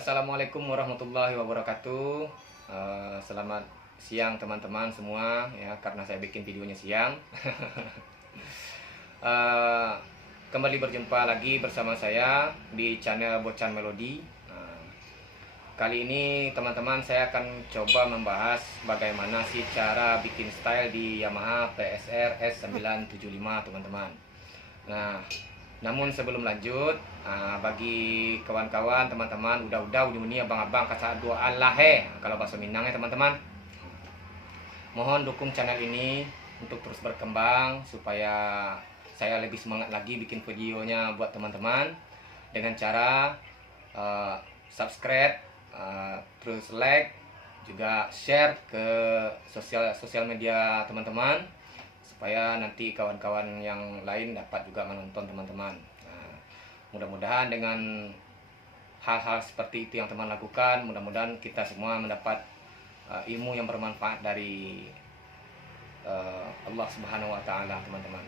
Assalamualaikum warahmatullahi wabarakatuh. Selamat siang teman-teman semua ya, karena saya bikin videonya siang. Eh, Kembali berjumpa lagi bersama saya di channel Bocan Melody. Kali ini teman-teman saya akan coba membahas bagaimana sih cara bikin style di Yamaha PSR S975 teman-teman. Nah, namun sebelum lanjut, bagi kawan-kawan, teman-teman, udah ini abang-abang kata doa Allah kalau bahasa Minang ya teman-teman. Mohon dukung channel ini untuk terus berkembang supaya saya lebih semangat lagi bikin videonya buat teman-teman dengan cara subscribe, terus like, juga share ke sosial media teman-teman supaya nanti kawan-kawan yang lain dapat juga menonton teman-teman. Nah, mudah-mudahan dengan hal-hal seperti itu yang teman lakukan, mudah-mudahan kita semua mendapat ilmu yang bermanfaat dari Allah Subhanahu wa taala, teman-teman.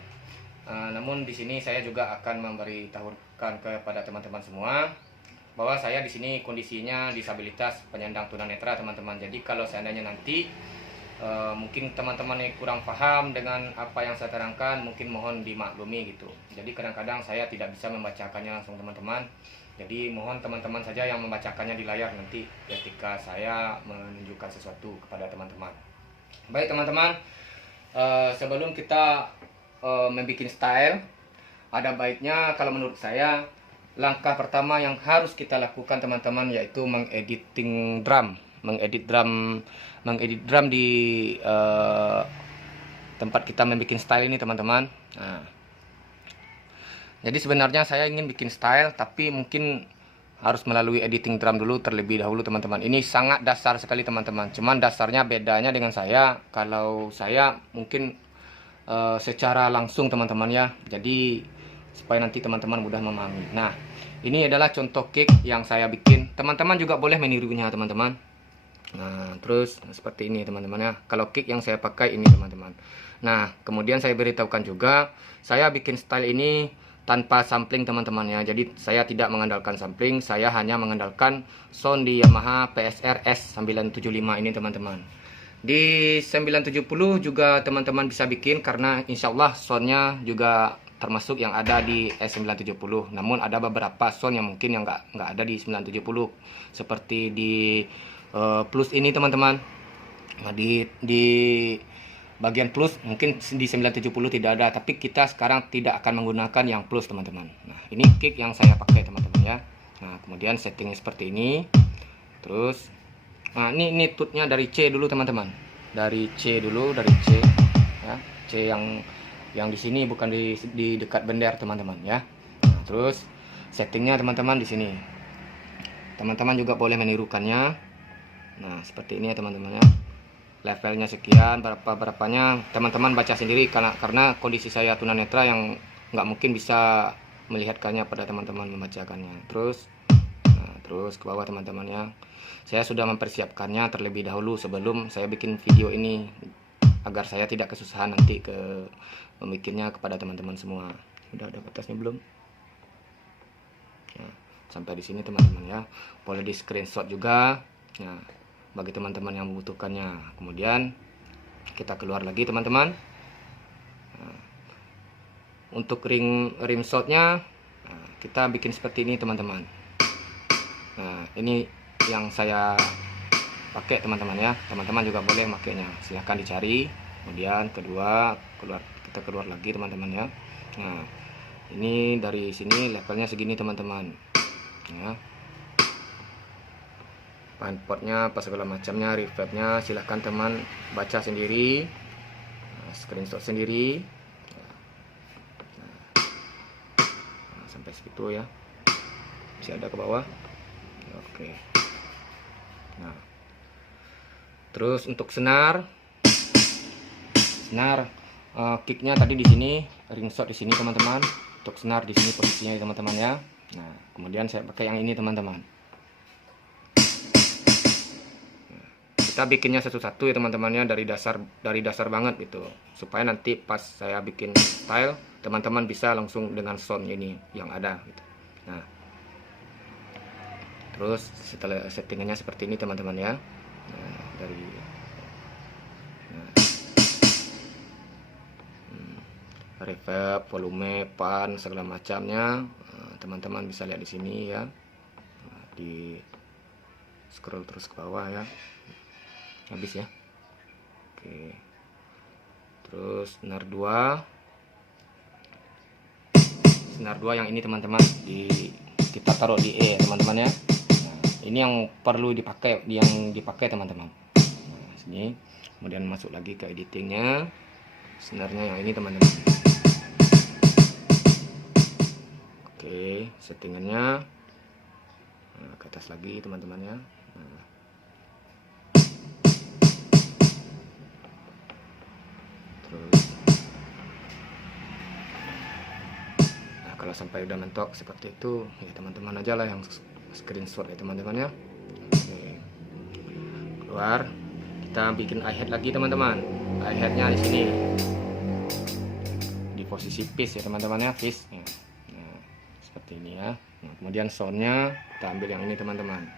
Namun di sini saya juga akan memberitahukan kepada teman-teman semua bahwa saya di sini kondisinya disabilitas penyandang tunanetra, teman-teman. Jadi kalau seandainya nanti mungkin teman-teman yang kurang paham dengan apa yang saya terangkan, mungkin mohon dimaklumi gitu. Jadi kadang-kadang saya tidak bisa membacakannya langsung teman-teman. Jadi mohon teman-teman saja yang membacakannya di layar nanti ketika saya menunjukkan sesuatu kepada teman-teman. Baik teman-teman, sebelum kita membuat style, ada baiknya kalau menurut saya langkah pertama yang harus kita lakukan teman-teman yaitu mengedit drum di tempat kita membuat style ini teman-teman. Nah, jadi sebenarnya saya ingin bikin style tapi mungkin harus melalui editing drum dulu terlebih dahulu teman-teman. Ini sangat dasar sekali teman-teman, cuman dasarnya bedanya dengan saya. Kalau saya mungkin secara langsung teman-teman ya, jadi supaya nanti teman-teman mudah memahami. Nah, ini adalah contoh kick yang saya bikin, teman-teman juga boleh menirunya teman-teman. Nah, terus seperti ini teman-teman ya. Kalau kick yang saya pakai ini teman-teman. Nah, kemudian saya beritahukan juga, saya bikin style ini tanpa sampling teman-teman ya. Jadi saya tidak mengandalkan sampling, saya hanya mengandalkan sound di Yamaha PSR S975 ini teman-teman. Di 970 juga teman-teman bisa bikin karena insya Allah soundnya juga termasuk yang ada di S970. Namun ada beberapa sound yang mungkin yang nggak ada di 970 seperti di plus ini teman-teman. Nah, di bagian plus mungkin di 970 tidak ada, tapi kita sekarang tidak akan menggunakan yang plus teman-teman. Nah, ini kick yang saya pakai teman-teman ya. Nah, kemudian settingnya seperti ini. Terus nah, ini tutnya dari C dulu teman-teman. Dari C dulu, dari C ya. C yang di sini, bukan di dekat bender teman-teman ya. Nah, terus settingnya teman-teman di sini. Teman-teman juga boleh menirukannya. Nah, seperti ini ya teman-teman ya. Levelnya sekian, berapanya teman-teman baca sendiri karena kondisi saya tunanetra yang nggak mungkin bisa melihatkannya pada teman-teman membacakannya. Terus terus ke bawah teman-teman ya. Saya sudah mempersiapkannya terlebih dahulu sebelum saya bikin video ini agar saya tidak kesusahan nanti membikinnya kepada teman-teman semua. Udah ada batasnya belum? Nah, sampai di sini teman-teman ya. Boleh di screenshot juga. Nah, bagi teman-teman yang membutuhkannya. Kemudian kita keluar lagi teman-teman. Nah, untuk rim shotnya kita bikin seperti ini teman-teman. Nah, ini yang saya pakai teman-teman ya. Teman-teman juga boleh makainya, silahkan dicari. Kemudian kita keluar lagi teman-teman ya. Nah, ini dari sini levelnya segini teman-teman ya. Potnya apa segala macamnya, reverbnya silahkan teman baca sendiri, screenshot sendiri. Nah, sampai segitu ya, masih ada ke bawah. Oke. Nah, terus untuk senar kicknya tadi di sini, ring shot di sini teman-teman. Untuk senar di sini posisinya teman-teman ya. Nah, kemudian saya pakai yang ini teman-teman. Kita bikinnya satu-satu ya teman-temannya, dari dasar banget gitu, supaya nanti pas saya bikin style teman-teman bisa langsung dengan sound ini yang ada gitu. Nah, Terus setelah settingannya seperti ini teman-teman ya. Nah, dari reverb, volume, pan, segala macamnya, teman-teman bisa lihat di sini ya. Di scroll terus ke bawah ya, habis ya. Oke, terus senar 2 yang ini teman-teman, kita taruh di E teman-teman ya. Nah, ini yang perlu dipakai, teman-teman. Nah, sini kemudian masuk lagi ke editingnya, senarnya yang ini teman-teman. Oke, settingannya ke atas lagi teman-teman ya. Terus kalau sampai udah mentok seperti itu ya teman-teman aja lah yang screenshot ya teman-teman ya. Oke, keluar, kita bikin hi-hat lagi teman-teman. Hi-hatnya di sini di posisi pitch ya teman-teman ya, pitch ya. Nah, seperti ini ya. Nah, kemudian soundnya kita ambil yang ini teman-teman.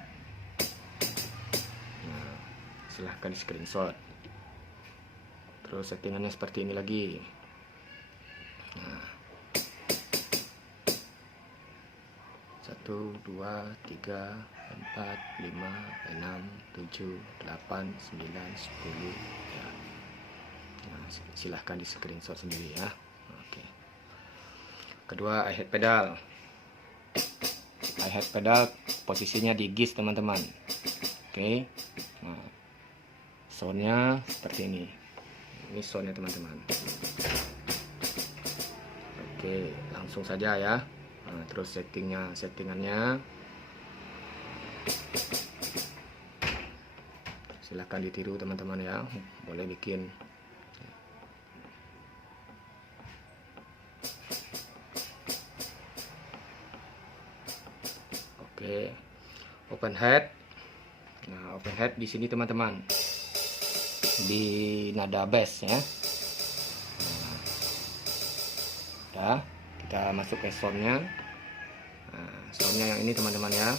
Nah, silahkan di screenshot. Terus settingannya seperti ini lagi. Nah, 1, 2, 3, 4, 5, 6, 7, 8, 9, 10 ya. Nah, silahkan di screenshot sendiri ya. Oke. Kedua, hi-hat pedal. Hi-hat pedal posisinya di gis teman-teman. Oke. Nah, soundnya seperti ini. Ini soundnya teman-teman. Oke, langsung saja ya. Nah, terus settingannya silahkan ditiru teman-teman ya, boleh bikin. Oke, open head. Nah, open head di sini teman-teman, di nada bass ya. Nah, kita masuk ke soundnya. Nah, soundnya yang ini teman-teman ya.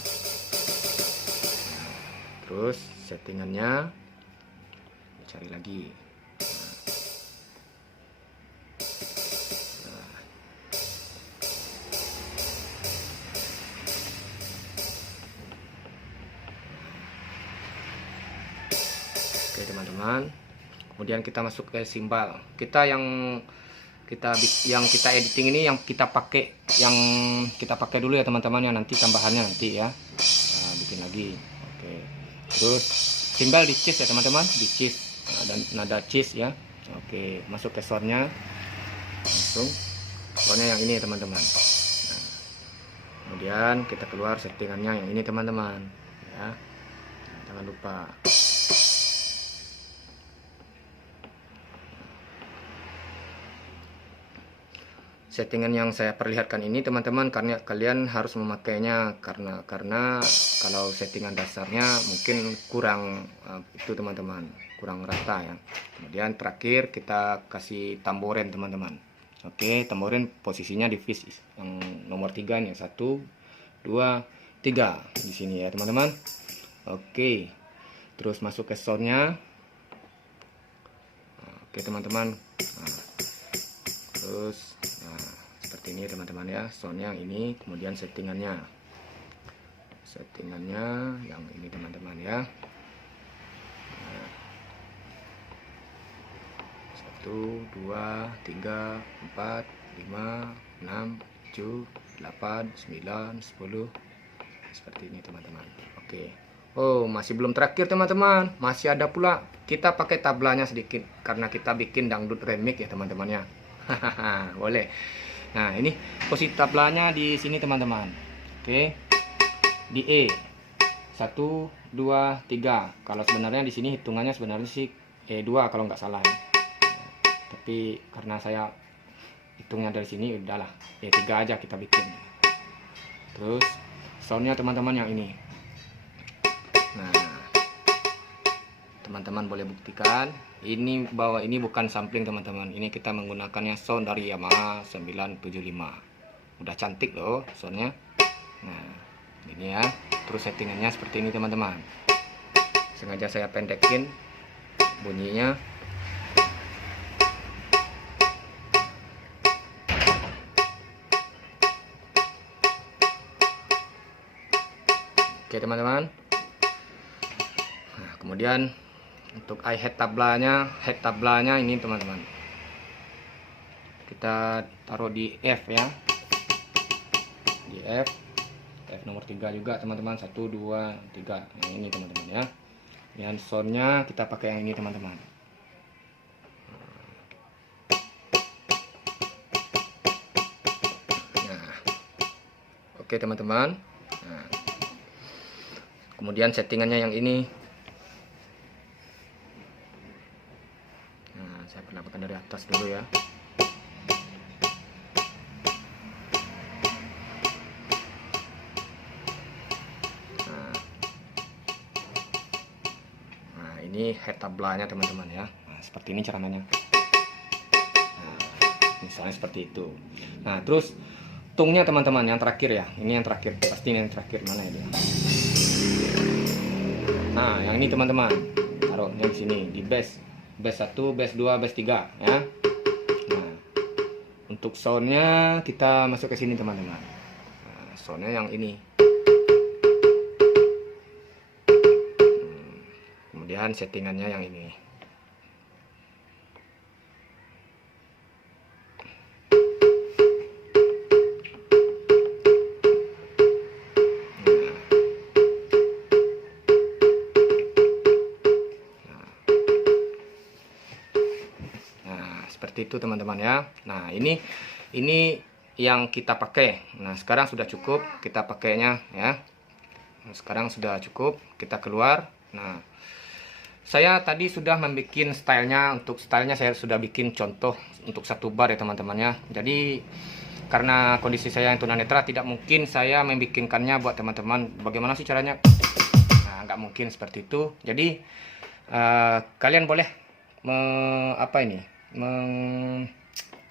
Terus settingannya cari lagi. Oke teman-teman, kemudian kita masuk ke simbal. Yang kita editing ini yang kita pakai dulu ya teman-teman ya, nanti tambahannya nanti ya. Nah, bikin lagi. Oke, terus simbal di cheese ya teman-teman, di cheese. Nah, dan nada cheese ya. Oke, masuk ke soundnya langsung, soundnya yang ini teman-teman. Nah, kemudian kita keluar settingannya yang ini teman-teman ya. Jangan lupa. Settingan yang saya perlihatkan ini teman-teman, karena kalian harus memakainya karena kalau settingan dasarnya mungkin kurang itu teman-teman, kurang rata ya. Kemudian terakhir kita kasih tamboren teman-teman. Oke, tamboren posisinya di pitch yang nomor 3 nih, 1, 2, 3 di sini ya teman-teman. Oke, terus masuk ke soundnya. Oke teman-teman. Terus seperti ini teman-teman ya, soundnya yang ini. Kemudian settingannya yang ini teman-teman ya. 1, 2, 3, 4, 5, 6, 7, 8, 9, 10 seperti ini teman-teman. Oke. Oh, masih belum terakhir teman-teman, masih ada pula, kita pakai tablanya sedikit karena kita bikin dangdut remix ya teman-teman ya. Boleh. Nah, ini posisi tablanya di sini teman-teman. Oke. Di E. 1, 2, 3. Kalau sebenarnya di sini hitungannya sebenarnya sih E2 kalau nggak salah. Tapi karena saya hitungnya dari sini, udahlah E3 aja kita bikin. Terus soundnya teman-teman yang ini. Nah, teman-teman boleh buktikan ini bahwa ini bukan sampling teman-teman, ini kita menggunakannya sound dari Yamaha 975. Udah cantik loh soundnya. Nah, Ini ya. Terus settingannya seperti ini teman-teman. Sengaja saya pendekin bunyinya. Oke teman-teman. Nah, kemudian untuk head tablanya ini teman-teman, kita taruh di F ya, di F nomor 3 juga teman-teman, 1 2 3 yang ini teman-teman ya. Yang soundnya kita pakai yang ini teman-teman. Nah, oke teman-teman. Nah, kemudian settingannya yang ini. Nah, saya perlakukan dari atas dulu ya. Nah, ini head tablanya teman-teman ya. Nah, seperti ini caranya. Nah, misalnya seperti itu. Nah, terus tungnya teman-teman yang terakhir ya. Ini yang terakhir, pasti ini yang terakhir, mana ya dia? Nah, yang ini teman-teman, taruhnya di sini di bass 1, bass 2, bass 3 ya. Nah, untuk soundnya kita masuk ke sini teman-teman. Nah, soundnya yang ini. Kemudian settingannya yang ini. Seperti itu teman-teman ya. Nah, ini yang kita pakai. Nah, sekarang sudah cukup kita pakainya ya. Nah, sekarang sudah cukup, kita keluar. Nah, saya tadi sudah membuat stylenya. Untuk stylenya saya sudah bikin contoh untuk 1 bar ya teman-teman ya. Jadi karena kondisi saya yang tunanetra, tidak mungkin saya membikinkannya buat teman-teman. Bagaimana sih caranya? Nah, nggak mungkin seperti itu. Jadi kalian boleh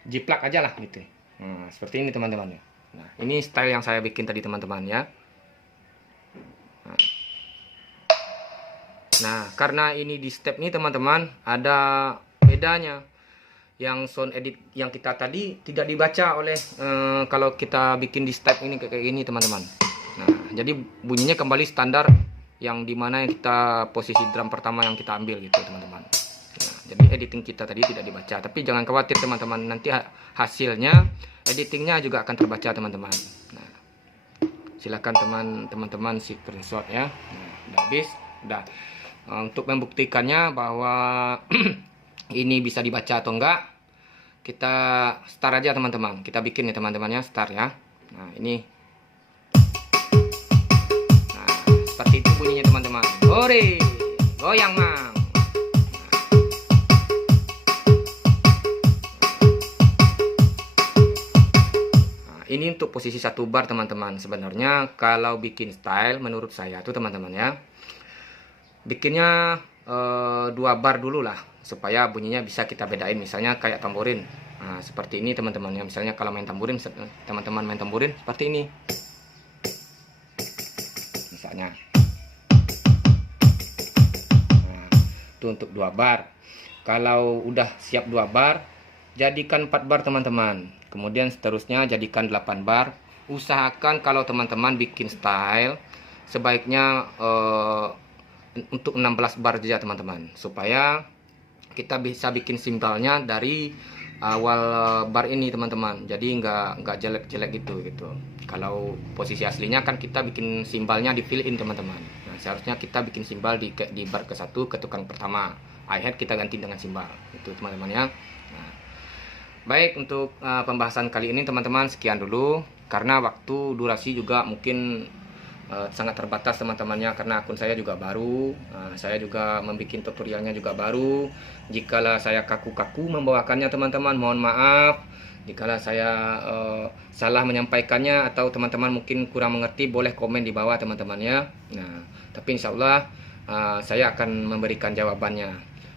jiplak aja lah gitu. Nah, seperti ini teman-teman ya. Nah, ini style yang saya bikin tadi teman-teman ya. Nah, karena ini di step ini teman-teman ada bedanya. Yang sound edit yang kita tadi tidak dibaca oleh kalau kita bikin di step ini kayak gini teman-teman. Nah, jadi bunyinya kembali standar yang dimana kita posisi drum pertama yang kita ambil gitu teman-teman. Nah, jadi editing kita tadi tidak dibaca, tapi jangan khawatir teman-teman, nanti hasilnya editingnya juga akan terbaca teman-teman. Nah, silakan teman-teman screenshot ya. Nah, udah habis, udah. Untuk membuktikannya bahwa ini bisa dibaca atau enggak, kita start aja teman-teman. Kita bikin ya teman-teman ya, start ya. Nah, ini. Nah, seperti itu bunyinya teman-teman. Ore, goyang mang. Nah, ini untuk posisi 1 bar teman-teman. Sebenarnya kalau bikin style menurut saya tuh teman-teman ya, bikinnya 2 bar dulu lah, supaya bunyinya bisa kita bedain. Misalnya kayak tamborin. Nah, seperti ini teman-teman ya. Misalnya kalau main tamborin, teman-teman main tamborin seperti ini. Misalnya. Nah, itu untuk 2 bar. Kalau udah siap 2 bar, jadikan 4 bar teman-teman. Kemudian seterusnya jadikan 8 bar. Usahakan kalau teman-teman bikin style, sebaiknya untuk 16 bar saja teman-teman, supaya kita bisa bikin simbalnya dari awal bar ini teman-teman. Jadi nggak jelek-jelek gitu. Kalau posisi aslinya kan kita bikin simbalnya di fill in teman-teman. Nah, seharusnya kita bikin simbal di bar ke-1 ketukan pertama. Hi-hat kita ganti dengan simbal itu teman-teman ya. Nah, baik, untuk pembahasan kali ini teman-teman sekian dulu, karena waktu durasi juga mungkin sangat terbatas teman-temannya, karena akun saya juga baru. Saya juga membuat tutorialnya juga baru. Jikalau saya kaku-kaku membawakannya teman-teman, mohon maaf. Jikalau saya salah menyampaikannya atau teman-teman mungkin kurang mengerti, boleh komen di bawah teman-teman ya. Nah, tapi insya Allah saya akan memberikan jawabannya.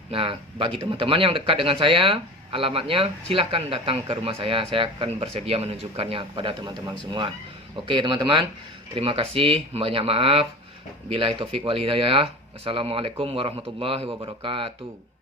Nah, bagi teman-teman yang dekat dengan saya, alamatnya silahkan datang ke rumah saya akan bersedia menunjukkannya kepada teman-teman semua. Oke teman-teman, terima kasih, banyak maaf. Billahi taufik wal hidayah. Assalamualaikum warahmatullahi wabarakatuh.